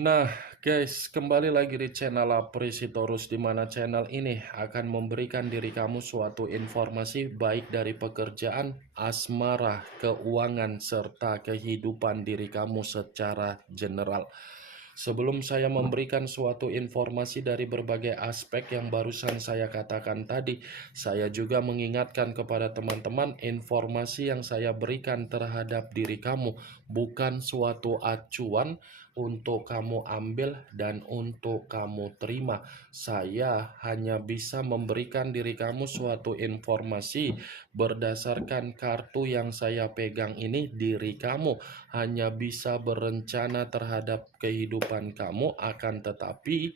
Nah, guys, kembali lagi di channel Aprisitorus, di mana channel ini akan memberikan diri kamu suatu informasi baik dari pekerjaan, asmara, keuangan, serta kehidupan diri kamu secara general. Sebelum saya memberikan suatu informasi dari berbagai aspek yang barusan saya katakan tadi, saya juga mengingatkan kepada teman-teman informasi yang saya berikan terhadap diri kamu bukan suatu acuan untuk kamu ambil dan untuk kamu terima. Saya hanya bisa memberikan diri kamu suatu informasi berdasarkan kartu yang saya pegang ini. Diri kamu hanya bisa berencana terhadap kehidupan kamu, akan tetapi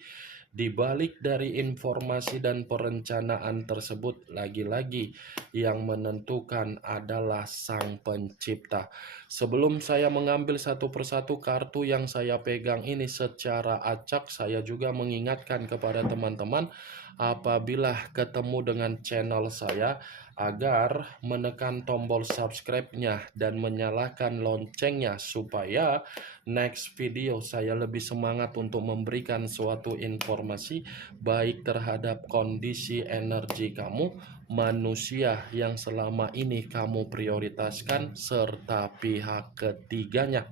di balik dari informasi dan perencanaan tersebut, lagi-lagi yang menentukan adalah Sang Pencipta. Sebelum saya mengambil satu persatu kartu yang saya pegang ini secara acak, saya juga mengingatkan kepada teman-teman apabila ketemu dengan channel saya agar menekan tombol subscribe-nya dan menyalakan loncengnya supaya next video saya lebih semangat untuk memberikan suatu informasi baik terhadap kondisi energi kamu, manusia yang selama ini kamu prioritaskan, serta pihak ketiganya.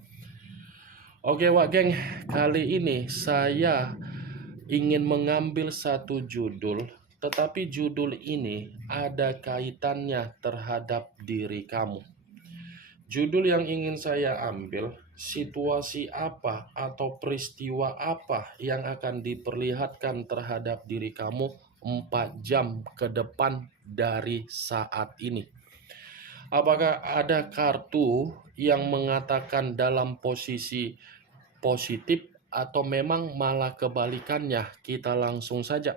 Oke Wak Geng, kali ini saya ingin mengambil satu judul, tetapi judul ini ada kaitannya terhadap diri kamu. Judul yang ingin saya ambil, situasi apa atau peristiwa apa yang akan diperlihatkan terhadap diri kamu 4 jam ke depan dari saat ini. Apakah ada kartu yang mengatakan dalam posisi positif atau memang malah kebalikannya? Kita langsung saja.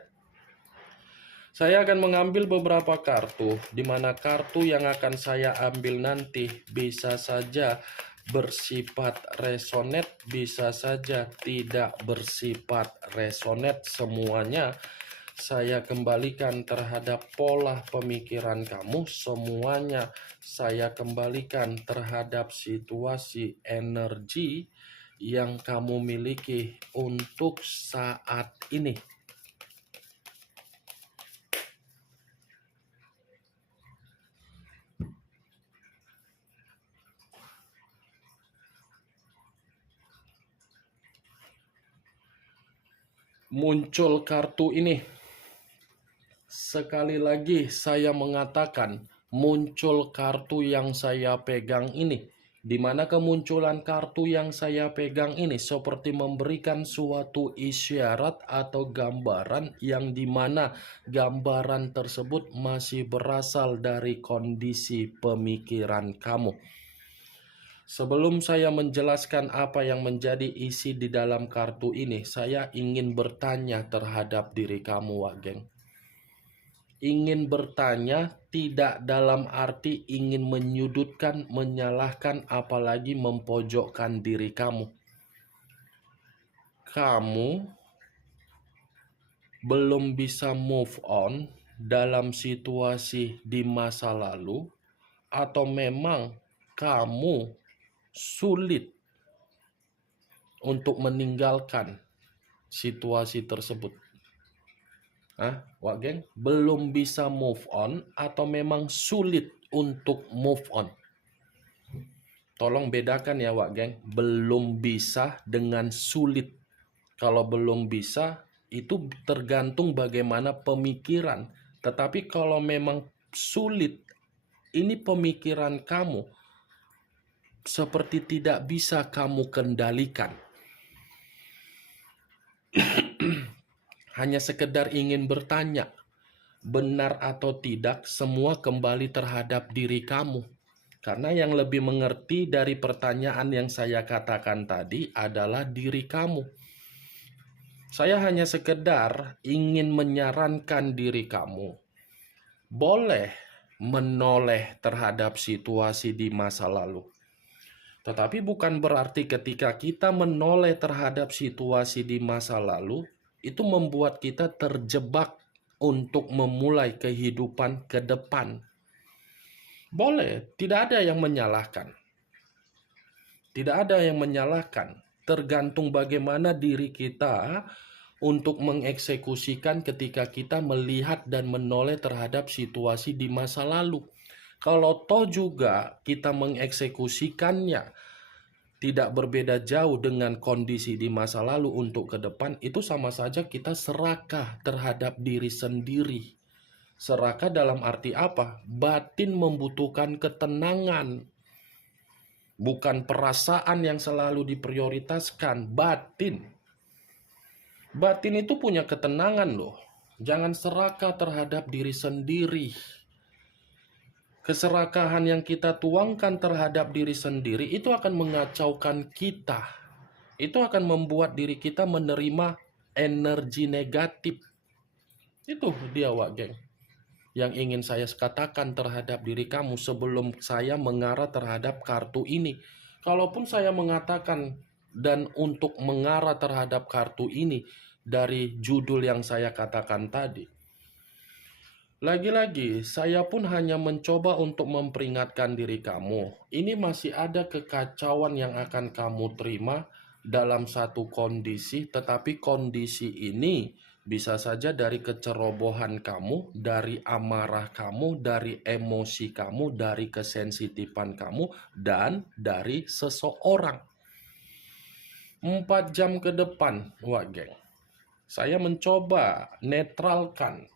Saya akan mengambil beberapa kartu, di mana kartu yang akan saya ambil nanti bisa saja bersifat resonate, bisa saja tidak bersifat resonate. Semuanya saya kembalikan terhadap pola pemikiran kamu, semuanya saya kembalikan terhadap situasi energi yang kamu miliki untuk saat ini. Muncul kartu ini. Sekali lagi saya mengatakan muncul kartu yang saya pegang ini, di mana kemunculan kartu yang saya pegang ini seperti memberikan suatu isyarat atau gambaran yang dimana gambaran tersebut masih berasal dari kondisi pemikiran kamu. Sebelum saya menjelaskan apa yang menjadi isi di dalam kartu ini, saya ingin bertanya terhadap diri kamu, Wak Geng. Ingin bertanya tidak dalam arti ingin menyudutkan, menyalahkan, apalagi mempojokkan diri kamu. Kamu belum bisa move on dalam situasi di masa lalu, atau memang kamu sulit untuk meninggalkan situasi tersebut? Wak Geng, belum bisa move on atau memang sulit untuk move on? Tolong bedakan ya Wak Geng, belum bisa dengan sulit. Kalau belum bisa itu tergantung bagaimana pemikiran. Tetapi kalau memang sulit, ini pemikiran kamu seperti tidak bisa kamu kendalikan. Hanya sekedar ingin bertanya, benar atau tidak, semua kembali terhadap diri kamu. Karena yang lebih mengerti dari pertanyaan yang saya katakan tadi adalah diri kamu. Saya hanya sekedar ingin menyarankan diri kamu, boleh menoleh terhadap situasi di masa lalu. Tetapi bukan berarti ketika kita menoleh terhadap situasi di masa lalu, itu membuat kita terjebak untuk memulai kehidupan ke depan. Boleh, tidak ada yang menyalahkan. Tidak ada yang menyalahkan. Tergantung bagaimana diri kita untuk mengeksekusikan ketika kita melihat dan menoleh terhadap situasi di masa lalu. Kalau toh juga kita mengeksekusikannya tidak berbeda jauh dengan kondisi di masa lalu untuk ke depan, itu sama saja kita serakah terhadap diri sendiri. Serakah dalam arti apa? Batin membutuhkan ketenangan, bukan perasaan yang selalu diprioritaskan. Batin itu punya ketenangan loh. Jangan serakah terhadap diri sendiri. Keserakahan yang kita tuangkan terhadap diri sendiri itu akan mengacaukan kita. Itu akan membuat diri kita menerima energi negatif. Itu dia, Wak Geng, yang ingin saya katakan terhadap diri kamu sebelum saya mengarah terhadap kartu ini. Kalaupun saya mengatakan dan untuk mengarah terhadap kartu ini dari judul yang saya katakan tadi, lagi-lagi, saya pun hanya mencoba untuk memperingatkan diri kamu. Ini masih ada kekacauan yang akan kamu terima dalam satu kondisi, tetapi kondisi ini bisa saja dari kecerobohan kamu, dari amarah kamu, dari emosi kamu, dari kesensitifan kamu, dan dari seseorang. 4 jam ke depan, Wak Geng, saya mencoba netralkan.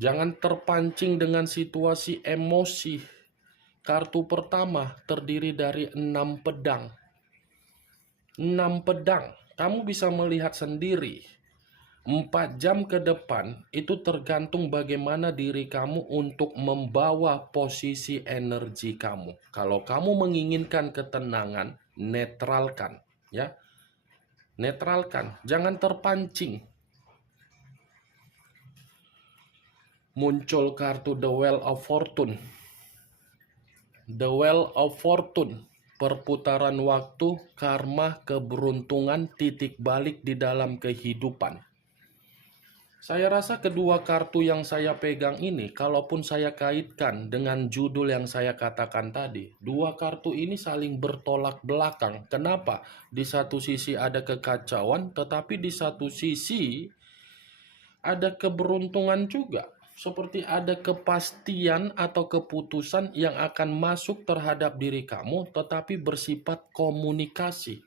Jangan terpancing dengan situasi emosi. Kartu pertama terdiri dari 6 pedang. 6 pedang. Kamu bisa melihat sendiri. 4 jam ke depan itu tergantung bagaimana diri kamu untuk membawa posisi energi kamu. Kalau kamu menginginkan ketenangan, netralkan, ya. Netralkan, jangan terpancing. Muncul kartu The Wheel of Fortune. The Wheel of Fortune, perputaran waktu, karma, keberuntungan, titik balik di dalam kehidupan. Saya rasa kedua kartu yang saya pegang ini, kalaupun saya kaitkan dengan judul yang saya katakan tadi, dua kartu ini saling bertolak belakang. Kenapa? Di satu sisi ada kekacauan, tetapi di satu sisi ada keberuntungan juga. Seperti ada kepastian atau keputusan yang akan masuk terhadap diri kamu, tetapi bersifat komunikasi.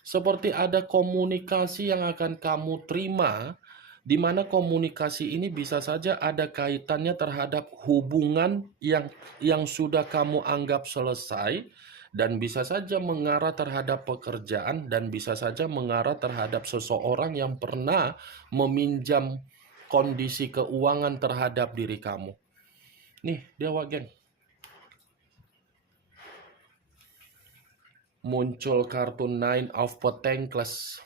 Seperti ada komunikasi yang akan kamu terima, di mana komunikasi ini bisa saja ada kaitannya terhadap hubungan yang sudah kamu anggap selesai, dan bisa saja mengarah terhadap pekerjaan, dan bisa saja mengarah terhadap seseorang yang pernah meminjam kondisi keuangan terhadap diri kamu. Nih, dia Geng. Muncul kartu Nine of Pentacles.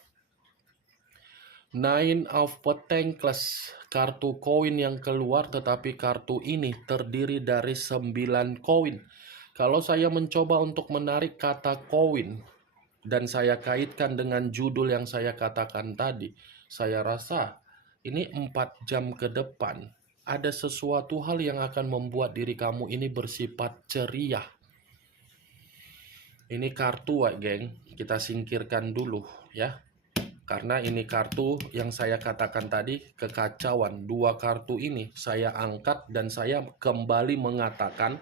Nine of Pentacles, kartu koin yang keluar, tetapi kartu ini terdiri dari 9 koin. Kalau saya mencoba untuk menarik kata koin dan saya kaitkan dengan judul yang saya katakan tadi, saya rasa ini 4 jam ke depan ada sesuatu hal yang akan membuat diri kamu ini bersifat ceria. Ini kartu, geng, kita singkirkan dulu ya. Karena ini kartu yang saya katakan tadi, kekacauan. Dua kartu ini saya angkat dan saya kembali mengatakan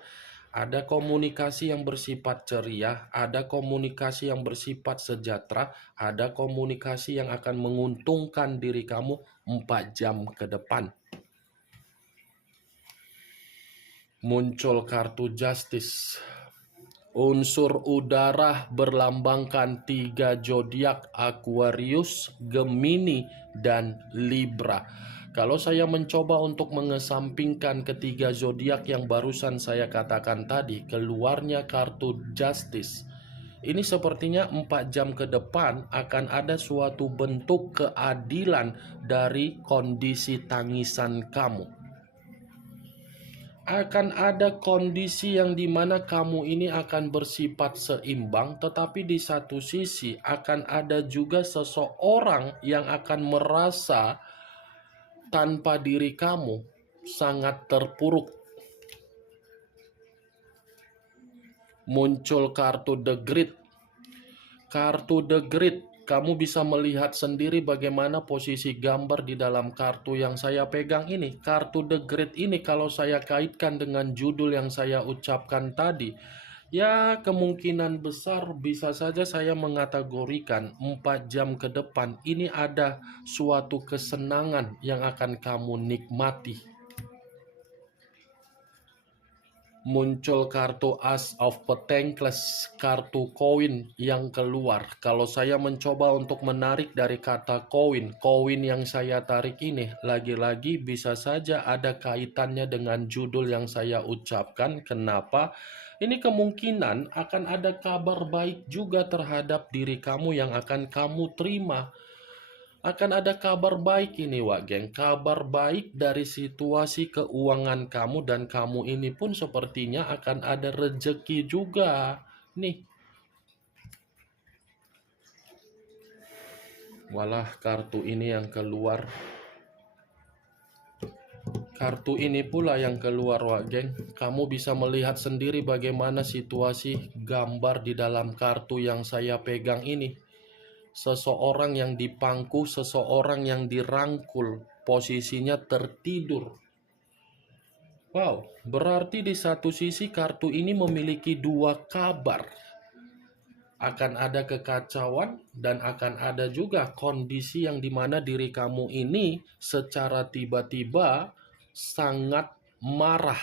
ada komunikasi yang bersifat ceria, ada komunikasi yang bersifat sejahtera, ada komunikasi yang akan menguntungkan diri kamu 4 jam ke depan. Muncul kartu Justice. Unsur udara berlambangkan 3 zodiak, Aquarius, Gemini, dan Libra. Kalau saya mencoba untuk mengesampingkan ketiga zodiak yang barusan saya katakan tadi, keluarnya kartu Justice. Ini sepertinya 4 jam ke depan akan ada suatu bentuk keadilan dari kondisi tangisan kamu. Akan ada kondisi yang dimana kamu ini akan bersifat seimbang, tetapi di satu sisi akan ada juga seseorang yang akan merasa tanpa diri kamu sangat terpuruk. Muncul kartu The Grid. Kartu The Grid, kamu bisa melihat sendiri bagaimana posisi gambar di dalam kartu yang saya pegang ini. Kartu The Grid ini kalau saya kaitkan dengan judul yang saya ucapkan tadi, ya kemungkinan besar bisa saja saya mengategorikan 4 jam ke depan ini ada suatu kesenangan yang akan kamu nikmati. Muncul kartu As of Pentacles, kartu koin yang keluar. Kalau saya mencoba untuk menarik dari kata koin, koin yang saya tarik ini lagi-lagi bisa saja ada kaitannya dengan judul yang saya ucapkan. Kenapa? Ini kemungkinan akan ada kabar baik juga terhadap diri kamu yang akan kamu terima. Akan ada kabar baik ini, Wak Geng. Kabar baik dari situasi keuangan kamu dan kamu ini pun sepertinya akan ada rezeki juga. Nih, malah kartu ini yang keluar. Kartu ini pula yang keluar, Wak Geng. Kamu bisa melihat sendiri bagaimana situasi gambar di dalam kartu yang saya pegang ini. Seseorang yang dipangku, seseorang yang dirangkul, posisinya tertidur. Wow, berarti di satu sisi kartu ini memiliki dua kabar. Akan ada kekacauan dan akan ada juga kondisi yang dimana diri kamu ini secara tiba-tiba sangat marah.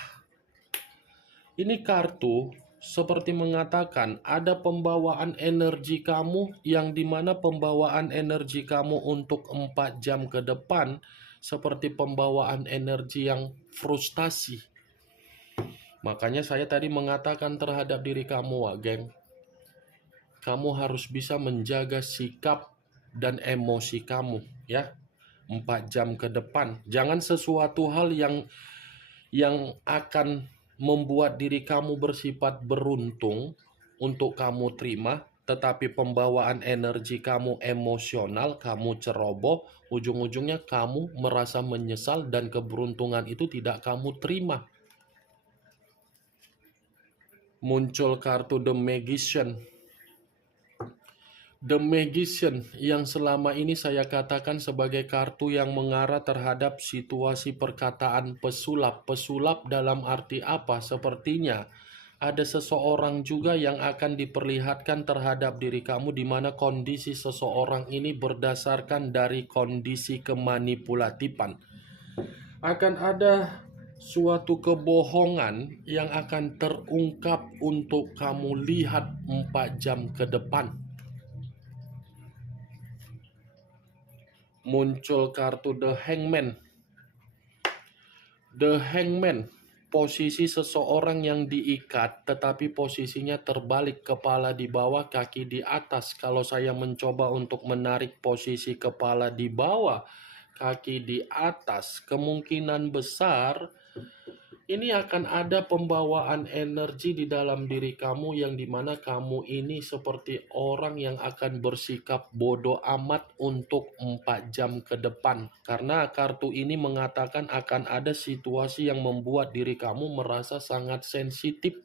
Ini kartu seperti mengatakan ada pembawaan energi kamu yang dimana pembawaan energi kamu untuk 4 jam ke depan seperti pembawaan energi yang frustasi. Makanya saya tadi mengatakan terhadap diri kamu, Wak Geng, kamu harus bisa menjaga sikap dan emosi kamu ya 4 jam ke depan. Jangan sesuatu hal yang akan membuat diri kamu bersifat beruntung untuk kamu terima, tetapi pembawaan energi kamu emosional, kamu ceroboh, ujung-ujungnya kamu merasa menyesal dan keberuntungan itu tidak kamu terima. Muncul kartu The Magician. The Magician yang selama ini saya katakan sebagai kartu yang mengarah terhadap situasi perkataan pesulap. Pesulap dalam arti apa? Sepertinya ada seseorang juga yang akan diperlihatkan terhadap diri kamu di mana kondisi seseorang ini berdasarkan dari kondisi kemanipulatifan. Akan ada suatu kebohongan yang akan terungkap untuk kamu lihat 4 jam ke depan. Muncul kartu The Hangman. The Hangman, posisi seseorang yang diikat tetapi posisinya terbalik, kepala di bawah, kaki di atas. Kalau saya mencoba untuk menarik posisi kepala di bawah, kaki di atas, kemungkinan besar ini akan ada pembawaan energi di dalam diri kamu yang dimana kamu ini seperti orang yang akan bersikap bodoh amat untuk 4 jam ke depan. Karena kartu ini mengatakan akan ada situasi yang membuat diri kamu merasa sangat sensitif.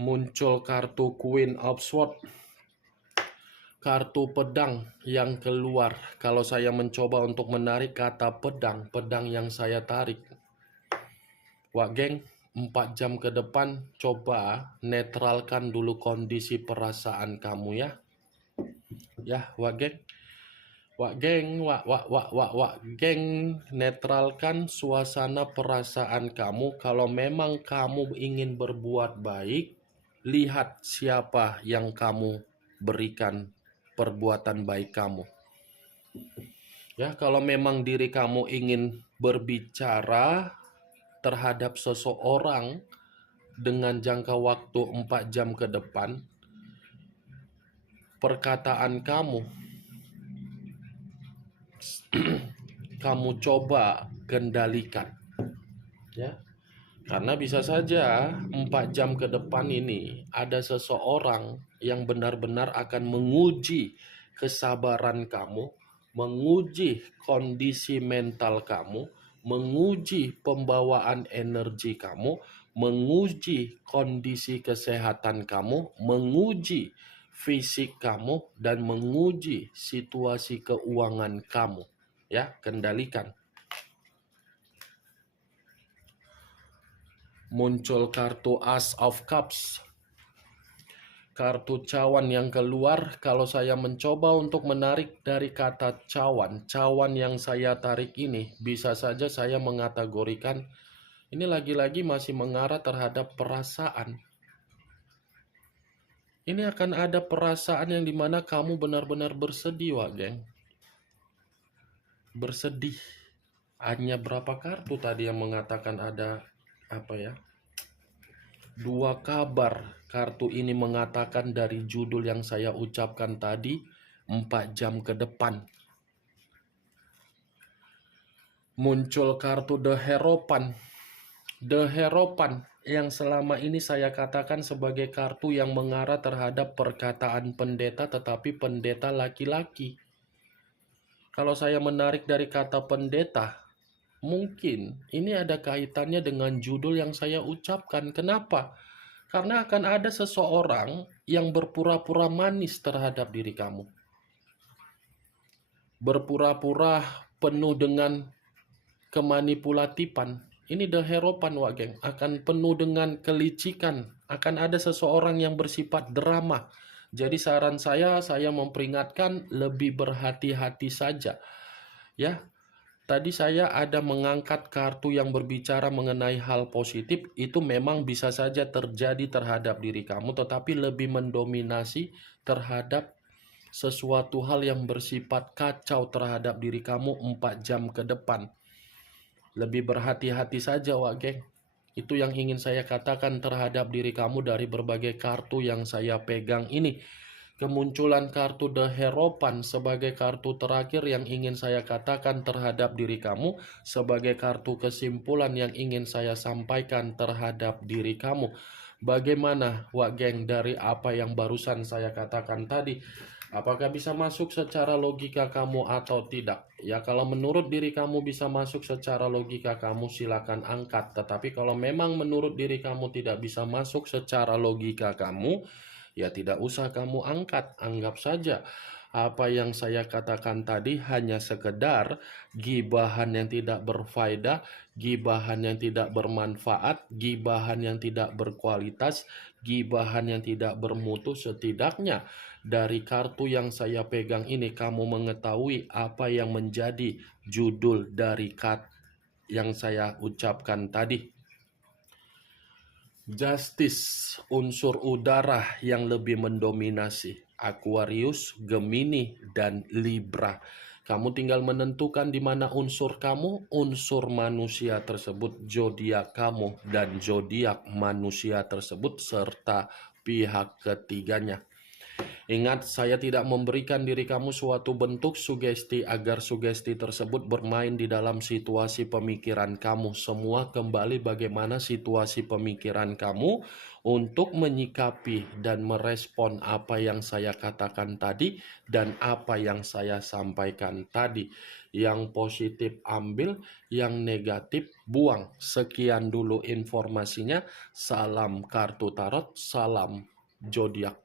Muncul kartu Queen of Swords. Kartu pedang yang keluar. Kalau saya mencoba untuk menarik kata pedang, pedang yang saya tarik. Wak Geng, 4 jam ke depan coba netralkan dulu kondisi perasaan kamu ya. Ya, Wak Geng. Wak Geng, Wak Geng, netralkan suasana perasaan kamu. Kalau memang kamu ingin berbuat baik, lihat siapa yang kamu berikan perbuatan baik kamu. Ya, kalau memang diri kamu ingin berbicara terhadap seseorang dengan jangka waktu 4 jam ke depan, perkataan kamu kamu coba kendalikan ya. Karena bisa saja 4 jam ke depan ini ada seseorang yang benar-benar akan menguji kesabaran kamu, menguji kondisi mental kamu, menguji pembawaan energi kamu, menguji kondisi kesehatan kamu, menguji fisik kamu, dan menguji situasi keuangan kamu. Ya, kendalikan. Muncul kartu Ace of Cups. Kartu cawan yang keluar, kalau saya mencoba untuk menarik dari kata cawan, cawan yang saya tarik ini, bisa saja saya mengategorikan, ini lagi-lagi masih mengarah terhadap perasaan. Ini akan ada perasaan yang dimana kamu benar-benar bersedih, Wak Geng. Bersedih. Hanya berapa kartu tadi yang mengatakan ada, apa ya, 2 kabar. Kartu ini mengatakan dari judul yang saya ucapkan tadi, 4 jam ke depan. Muncul kartu The Hierophant. The Hierophant yang selama ini saya katakan sebagai kartu yang mengarah terhadap perkataan pendeta, tetapi pendeta laki-laki. Kalau saya menarik dari kata pendeta, mungkin ini ada kaitannya dengan judul yang saya ucapkan. Kenapa? Karena akan ada seseorang yang berpura-pura manis terhadap diri kamu. Berpura-pura penuh dengan kemanipulatifan. Ini The Hierophant, Wak Geng. Akan penuh dengan kelicikan. Akan ada seseorang yang bersifat drama. Jadi saran saya memperingatkan lebih berhati-hati saja. Ya, tadi saya ada mengangkat kartu yang berbicara mengenai hal positif, itu memang bisa saja terjadi terhadap diri kamu, tetapi lebih mendominasi terhadap sesuatu hal yang bersifat kacau terhadap diri kamu 4 jam ke depan. Lebih berhati-hati saja, Wak Geng. Itu yang ingin saya katakan terhadap diri kamu dari berbagai kartu yang saya pegang ini. Kemunculan kartu The Hierophant sebagai kartu terakhir yang ingin saya katakan terhadap diri kamu, sebagai kartu kesimpulan yang ingin saya sampaikan terhadap diri kamu. Bagaimana, Wak Geng, dari apa yang barusan saya katakan tadi? Apakah bisa masuk secara logika kamu atau tidak? Ya, kalau menurut diri kamu bisa masuk secara logika kamu, silakan angkat. Tetapi kalau memang menurut diri kamu tidak bisa masuk secara logika kamu, ya tidak usah kamu angkat. Anggap saja apa yang saya katakan tadi hanya sekedar gibahan yang tidak berfaedah, gibahan yang tidak bermanfaat, gibahan yang tidak berkualitas, gibahan yang tidak bermutu. Setidaknya dari kartu yang saya pegang ini kamu mengetahui apa yang menjadi judul dari yang saya ucapkan tadi. Justice, unsur udara yang lebih mendominasi, Aquarius, Gemini, dan Libra. Kamu tinggal menentukan di mana unsur kamu, unsur manusia tersebut, zodiak kamu, dan zodiak manusia tersebut, serta pihak ketiganya. Ingat, saya tidak memberikan diri kamu suatu bentuk sugesti agar sugesti tersebut bermain di dalam situasi pemikiran kamu. Semua kembali bagaimana situasi pemikiran kamu untuk menyikapi dan merespon apa yang saya katakan tadi dan apa yang saya sampaikan tadi. Yang positif ambil, yang negatif buang. Sekian dulu informasinya. Salam kartu tarot, salam zodiak.